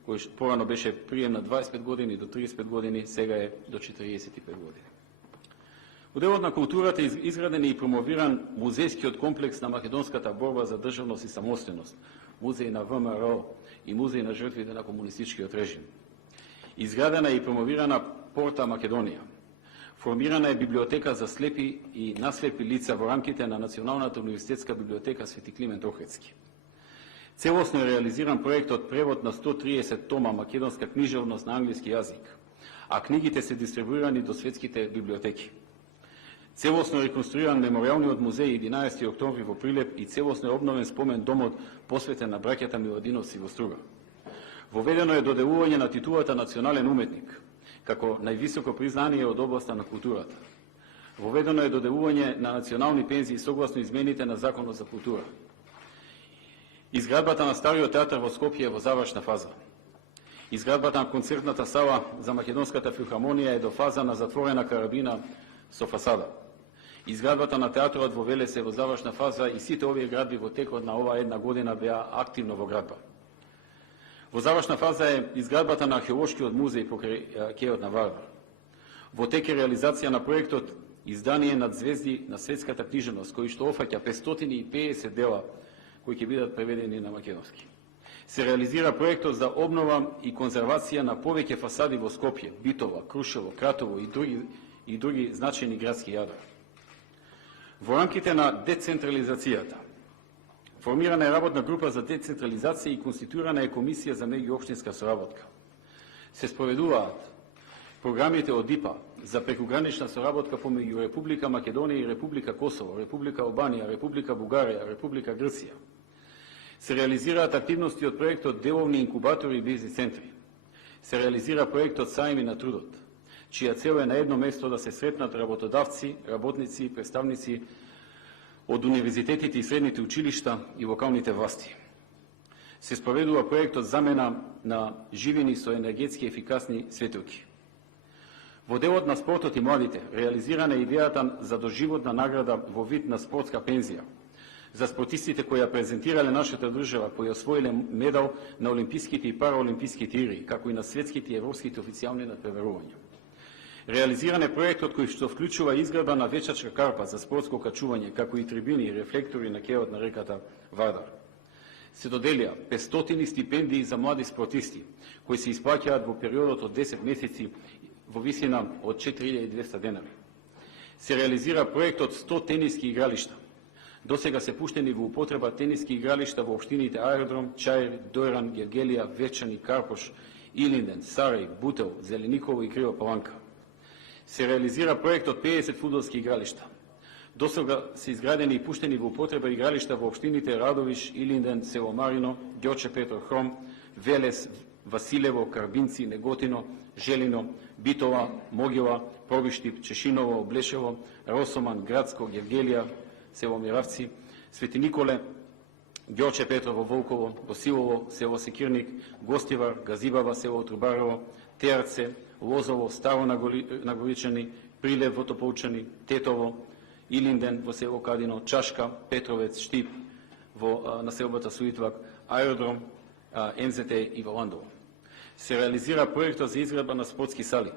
кој порано беше прием на 25 години до 35 години, сега е до 45 години. Во делот на културата е изграден и промовиран музејскиот комплекс на македонската борба за државност и самостојност, музеј на ВМРО и музеј на жртвите на комунистичкиот режим. Изградена и промовирана Порта Македонија. Формирана е библиотека за слепи и наслепи лица во рамките на Националната универзитетска библиотека Свети Климент Охридски. Целосно е реализиран проектот превод на 130 тома македонска книжевност на англиски јазик, а книгите се дистрибуирани до светските библиотеки. Целосно е реконструиран меморијалниот музеј 11. октомври во Прилеп и целосно е обновен спомен домот посветен на браќата Миладиновци во Струга. Воведено е доделување на титулата национален уметник, како највисоко признание од областта на културата. Воведено е доделување на национални пензии согласно измените на Законот за култура. Изградбата на Стариот театар во Скопје е во завршна фаза. Изградбата на концертната сала за Македонската филхармонија е до фаза на затворена карабина со фасада. Изградбата на театрот во Велес е во завршна фаза и сите овие градби во текот на оваа една година беа активно во градба. Во завршна фаза е изградбата на археолошкиот музеј покрај кејот на Вардар. Во тек е реализација на проектот Издание над звезди на светската книжевност, кој што офаќа 550 дела кои ќе бидат преведени на македонски. Се реализира проектот за обнова и конзервација на повеќе фасади во Скопје, Битола, Крушево, Кратово и други значајни градски јадра. Во рамките на децентрализацијата, формирана е работна група за децентрализација и конституирана е комисија за меѓуопштинска соработка. Се спроведуваат програмите од ИПА за прекугранична соработка помеѓу Република Македонија и Република Косово, Република Албанија, Република Бугарија, Република Грција. Се реализираат активности од проектот Деловни инкубатори и бизнис центри. Се реализира проектот Сајми на трудот. чија цел е на едно место да се сретнат работодавци, работници и представници од универзитетите и средните училишта и локалните власти. Се спроведува проектот замена на живини со енергетски ефикасни светилки. Во делот на спортот и младите, реализирана е идејата за доживотна награда во вид на спортска пензија за спортистите кои ја презентирале нашата држава, кои освоиле медал на олимписките и параолимписките игри, како и на светските и европските официјални надпреварувања. Реализиран е проектот кој што вклучува изградба на вечачка карпа за спортско качување, како и трибини и рефлектори на кеот на реката Вардар. Се доделија 500 стипендии за млади спортисти, кои се исплаќаат во периодот од 10 месеци во висина од 4200 денари. Се реализира проектот 100 тениски игралишта. Досега се пуштени во употреба тениски игралишта во општините Аеродром, Чаир, Дојран, Гергелија, Вечани, Карпош, Илинден, Сарај, Бутел, Зелениково и Крива Паланка. Се реализира проектот 50 фудбалски игралишта. Досега се изградени и пуштени во употреба игралишта во општините Радовиш, Илинден, Село Марино, Ѓорче Петров Хром, Велес, Василево, Карбинци, Неготино, Желино, Битова, Могила, Пробиштип, Чешиново, Облешево, Росоман, Градско, Гергелија, Село Миравци, Свети Николе, Ѓорче Петрово, Волково, Босилово, село Секирник, Гостивар, Газибава, село Трубарево, Теарце, Лозово, Старо Нагоричани, Прилев во Тополчани, Тетово, Илинден во село Кадино, Чашка, Петровец, Штип во населбата Суитвак, Аеродром, МЗТ и во Ландово. Се реализира проектот за изградба на спортски сали.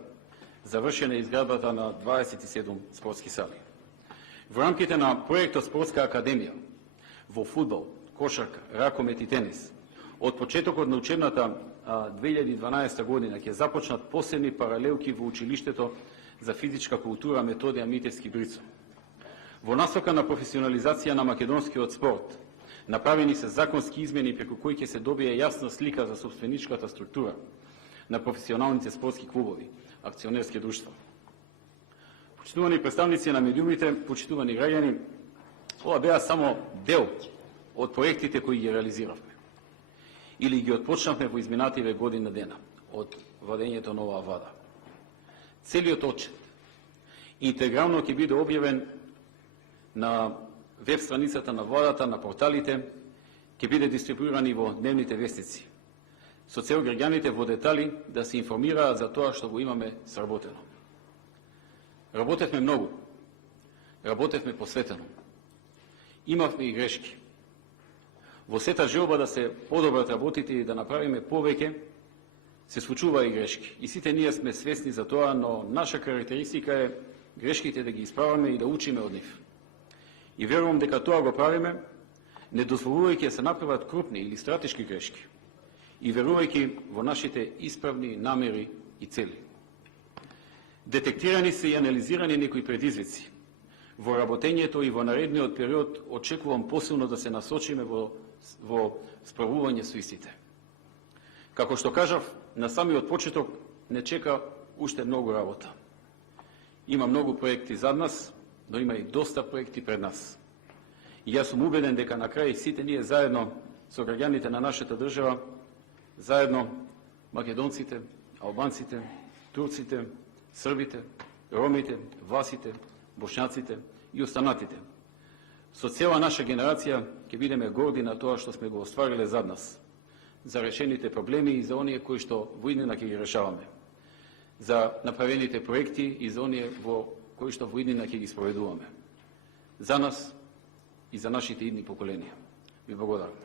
Завршена е изградбата на 27 спортски сали. Во рамките на проектот Спортска академија во фудбал, кошарка, ракомет и тенис, од почетокот на учебната 2012 година ќе започнат посебни паралелки во училиштето за физичка култура Методија Митевски Брицо. Во насока на професионализација на македонскиот спорт, направени се законски измени преку кои ќе се добие јасна слика за собственичката структура на професионалните спортски клубови, акционерски друштва. Почитувани представници на медиумите, почитувани граѓани, ова беа само дел од проектите кои ги реализиравме или ги отпочнавме во изминативе година дена од владењето на оваа влада. Целиот отчет интегрално ќе биде објавен на веб страницата на владата, на порталите, ќе биде дистрибуиран и во дневните вестици, со цел граѓаните во детали да се информираат за тоа што го имаме сработено. Работевме многу, работевме посветено. Имавме и грешки. Во сета желба да се подобрат работите и да направиме повеќе, се случува и грешки. И сите ние сме свесни за тоа, но наша карактеристика е грешките да ги исправаме и да учиме од нив. И верувам дека тоа го правиме, не дозволувајќи да се направат крупни или стратешки грешки и верувајќи во нашите исправни намери и цели. Детектирани се и анализирани некои предизвици. Во работењето и во наредниот период очекувам посилно да се насочиме во справување со истите. Како што кажав, на самиот почеток не чека уште многу работа. Има многу проекти зад нас, но има и доста проекти пред нас. И јас сум убеден дека на крај сите ние заедно со граѓаните на нашата држава, заедно македонците, албанците, турците, србите, ромите, власите, бошњаците и останатите, со цела наша генерација ќе бидеме горди на тоа што сме го оствариле зад нас, за решените проблеми и за оние кои што во иднина ќе ги решаваме, за направените проекти и за оние во кои што во иднина ќе ги спроведуваме. За нас и за нашите идни поколенија. Ви благодарам.